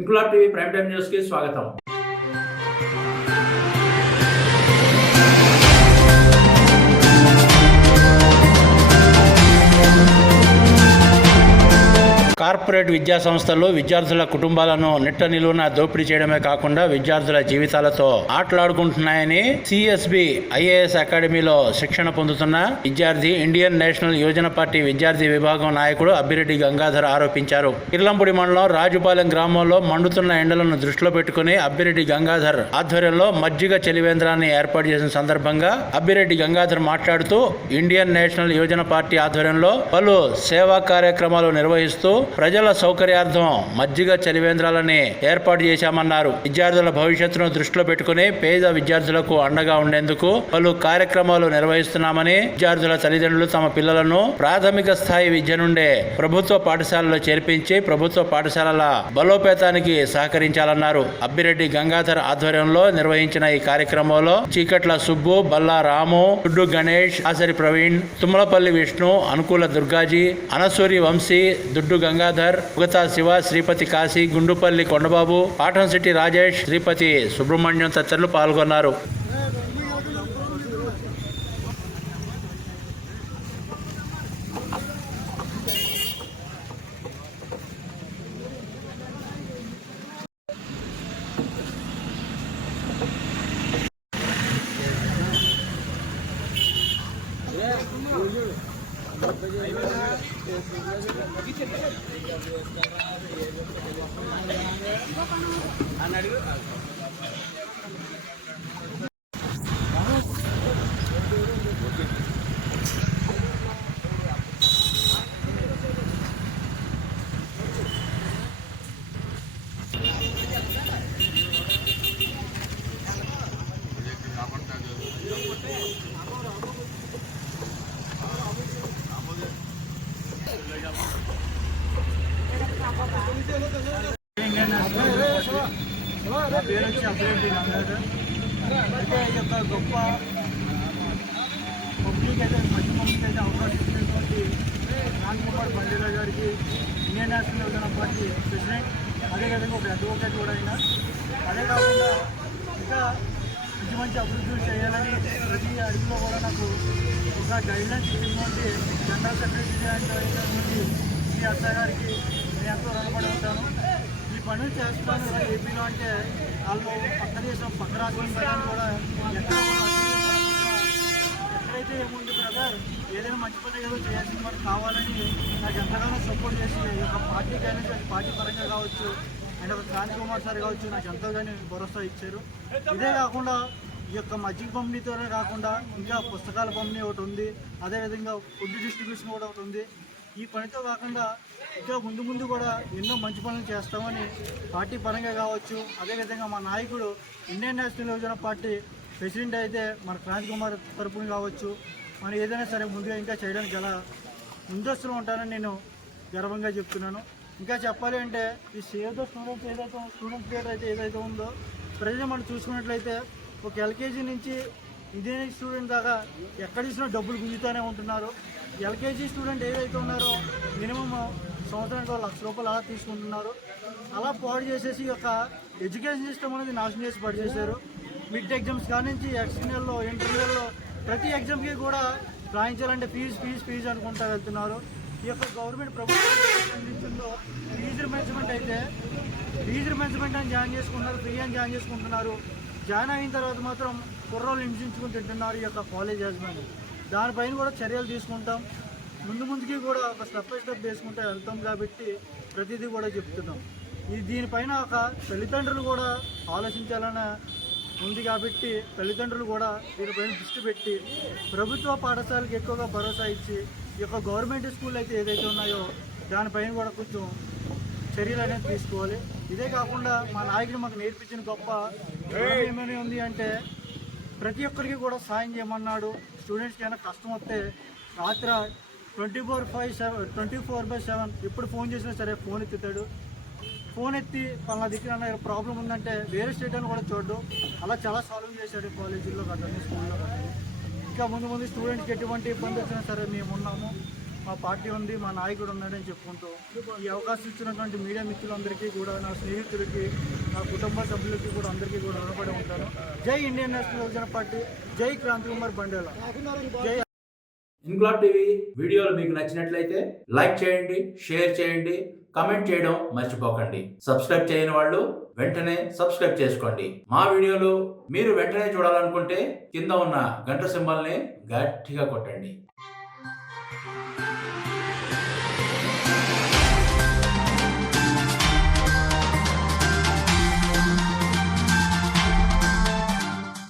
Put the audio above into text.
Inquilab TV prime time news కి స్వాగతం. Corporate విద్యా సంస్థలు విద్యార్థుల కుటుంబాలను నిట్ట నిలువున దోపిడీ చేయడమే కాకుండా విద్యార్థుల జీవితాలతో ఆటలాడుకుంటున్నాయని సిఎస్బి ఐఏఎస్ అకాడమీలో శిక్షణ పొందుతున్న విద్యార్థి ఇండియన్ నేషనల్ యువజన పార్టీ విద్యార్థి విభాగం నాయకుడు అబ్బిరెడ్డి గంగాధర్ ఆరోపించారు. కిర్లంపూడి మండలం రాజుపాలెం గ్రామంలో మండుతున్న ఎండలను దృష్టిలో పెట్టుకుని అబ్బిరెడ్డి గంగాధర్ ఆధ్వర్యంలో మజ్జిగ చలివేంద్రాన్ని ఏర్పాటు చేసిన సందర్భంగా అబ్బిరెడ్డి గంగాధర్ మాట్లాడుతూ ఇండియన్ నేషనల్ యువజన పార్టీ ఆధ్వర్యంలో పలు సేవా కార్యక్రమాలు నిర్వహిస్తూ ప్రజల సౌకర్యార్థం మజ్జిగ చలివేంద్రాలని ఏర్పాటు చేశామన్నారు. విద్యార్థుల భవిష్యత్తును దృష్టిలో పెట్టుకుని పేద విద్యార్థులకు అండగా ఉండేందుకు పలు కార్యక్రమాలు నిర్వహిస్తున్నామని, విద్యార్థుల తల్లిదండ్రులు తమ పిల్లలను ప్రాథమిక స్థాయి విద్య నుండే ప్రభుత్వ పాఠశాలలో చేర్పించి ప్రభుత్వ పాఠశాలల బలోపేతానికి సహకరించాలన్నారు. అబ్బిరెడ్డి గంగాధర్ ఆధ్వర్యంలో నిర్వహించిన ఈ కార్యక్రమంలో చీకట్ల సుబ్బు, బల్లా రాము, దుడ్డు గణేష్, ఆసరి ప్రవీణ్, తుమ్మలపల్లి విష్ణు, అనుకూల దుర్గాజీ, అనసూరి వంశీ, దుడ్డు గంగాధర్, ఉగతా శివ, శ్రీపతి కాశీ, గుండుపల్లి కొండబాబు, పాఠంశెట్టి రాజేష్, శ్రీపతి సుబ్రహ్మణ్యం తదితరులు పాల్గొన్నారు. నా పేరు వచ్చి అబ్బిరెడ్డి గంగాధర్. అయితే ఈ యొక్క గొప్ప పబ్లిక్ అయితే మంచి పబ్లిక్ అయితే అవకాశం ఇచ్చినటువంటి రామ్కుమార్ బండిరా గారికి, ఇండియన్ నేషనల్ యువజన పార్టీ ప్రెసిడెంట్, అదేవిధంగా ఒక అడ్వకేట్ కూడా అయినా, అదే కాకుండా ఇంకా మంచి మంచి అభివృద్ధులు చేయాలని ప్రతి అడుగులో కూడా నాకు ఒక గైడ్లైన్స్ ఇచ్చినటువంటి జనరల్ సెక్రటరీ అయినటువంటి శ్రీ అత్త గారికి నేను ఎంతో రుణపడి ఉంటాను. ఈ పనులు చేస్తున్నాను ఏపీలో అంటే వాళ్ళు పక్క దేశం పక్క రాష్ట్రం కూడా ఎక్కడైతే ఏముంది బ్రదర్, ఏదైనా మంచి పని ఏదో చేయాల్సింది మనకు కావాలని నాకు ఎంతగానో సపోర్ట్ చేసి ఈ యొక్క పార్టీకి అయినా పార్టీ పరంగా కావచ్చు అండ్ ఒక క్రాంతి కుమార్ సార్ కావచ్చు నాకు ఎంతోగాని భరోసా ఇచ్చారు. ఇదే కాకుండా ఈ యొక్క మజ్జిగ పంపిణీతోనే కాకుండా ఇంకా పుస్తకాల పంపిణీ ఒకటి ఉంది, అదేవిధంగా ఫుడ్ డిస్ట్రిబ్యూషన్ కూడా ఒకటి ఉంది. ఈ పనితో కాకుండా ఇంకా ముందు ముందు కూడా ఎన్నో మంచి పనులు చేస్తామని పార్టీ పరంగా కావచ్చు, అదేవిధంగా మా నాయకుడు ఇండియన్ నేషనల్ యువజన పార్టీ ప్రెసిడెంట్ అయితే మన క్రాంతి కుమార్ తరపున కావచ్చు, మనం ఏదైనా సరే ముందుగా ఇంకా చేయడానికి గల ముందస్తులు ఉంటానని నేను గర్వంగా చెప్తున్నాను. ఇంకా చెప్పాలి అంటే ఈ సేవ్ ద స్టూడెంట్స్ ఏదైతే స్టూడెంట్ థియేటర్ అయితే ఏదైతే ఉందో ప్రజలు మనం చూసుకున్నట్లయితే ఒక ఎల్కేజీ నుంచి ఇంజనీరింగ్ స్టూడెంట్ దాకా ఎక్కడ చూసినా డబ్బులు గుంజుతూనే ఉంటున్నారు. ఎల్కేజీ స్టూడెంట్ ఏదైతే ఉన్నారో మినిమం సంవత్సరానికి ₹1,00,000 అలా తీసుకుంటున్నారు. అలా పాడు చేసేసి ఈ యొక్క ఎడ్యుకేషన్ సిస్టమ్ అనేది నాశనం చేసి పాడు చేశారు. మిడ్ ఎగ్జామ్స్ కానీ నుంచి ఎక్స్టర్నల్లో ఇంటర్నల్లో ప్రతి ఎగ్జామ్కి కూడా రాయించాలంటే ఫీజు అనుకుంటూ వెళ్తున్నారు. ఈ యొక్క గవర్నమెంట్ ప్రభుత్వం ఫీజు రిమెన్స్మెంట్ అని జాయిన్ చేసుకుంటున్నారు, ఫ్రీ అని జాయిన్ చేసుకుంటున్నారు. జాయిన్ అయిన తర్వాత మాత్రం కుర్రోళ్ళు హింసించుకుని తింటున్నారు ఈ యొక్క కాలేజ్ యాజమాన్యం. దానిపైన కూడా చర్యలు తీసుకుంటాం. ముందుకి కూడా ఒక స్టెప్ బై స్టెప్ వేసుకుంటూ వెళ్తాం కాబట్టి ప్రతిదీ కూడా చెప్తున్నాం. దీనిపైన ఒక తల్లిదండ్రులు కూడా ఆలోచించాలని ఉంది కాబట్టి తల్లిదండ్రులు కూడా దీనిపైన దృష్టి పెట్టి ప్రభుత్వ పాఠశాలకు ఎక్కువగా భరోసా ఇచ్చి ఈ యొక్క గవర్నమెంట్ స్కూల్ అయితే ఏదైతే ఉన్నాయో దానిపైన కూడా కొంచెం చర్యలు అనేది తీసుకోవాలి. ఇదే కాకుండా మా నాయకుడు మాకు నేర్పించిన గొప్ప ఏమని ఉంది అంటే ప్రతి ఒక్కరికి కూడా సాయం చేయమన్నాడు. స్టూడెంట్స్కి ఏమైనా కష్టం వస్తే రాత్రి 24/7 ఎప్పుడు ఫోన్ చేసినా సరే ఫోన్ ఎత్తుతాడు. ఫోన్ ఎత్తి పలానా దిక్కున ప్రాబ్లం ఉందంటే వేరే స్టేట్ అని కూడా చూడ్డు. అలా చాలా సాల్వ్ చేశాడు కాలేజీల్లో కానీ స్కూల్లో కానీ. ఇంకా ముందు ముందు స్టూడెంట్స్కి ఎటువంటి ఇబ్బంది వచ్చినా సరే మేము ఉన్నాము, మా పార్టీ ఉంది, మా నాయకుడు ఉన్నాడని చెప్పుకుంటూ ఈ అవకాశం ఇచ్చినటువంటి మీడియా మిత్రులందరికీ కూడా, నా స్నేహితులకి, నా కుటుంబ సభ్యులకి కూడా అందరికీ కూడా రుణపడి ఉంటాను. జై ఇండియన్ నేషనల్ యువజన పార్టీ, జై క్రాంతి కుమార్ బండేలా, జై. ఇన్క్లాబ్ టీవీ వీడియోలు మీకు నచ్చినట్లయితే లైక్ చేయండి, షేర్ చేయండి, కమెంట్ చేయడం మర్చిపోకండి. సబ్స్క్రైబ్ చేయని వాళ్ళు వెంటనే సబ్స్క్రైబ్ చేసుకోండి. మా వీడియోలు మీరు వెంటనే చూడాలనుకుంటే కింద ఉన్న గంట సింబల్ని గట్టిగా కొట్టండి.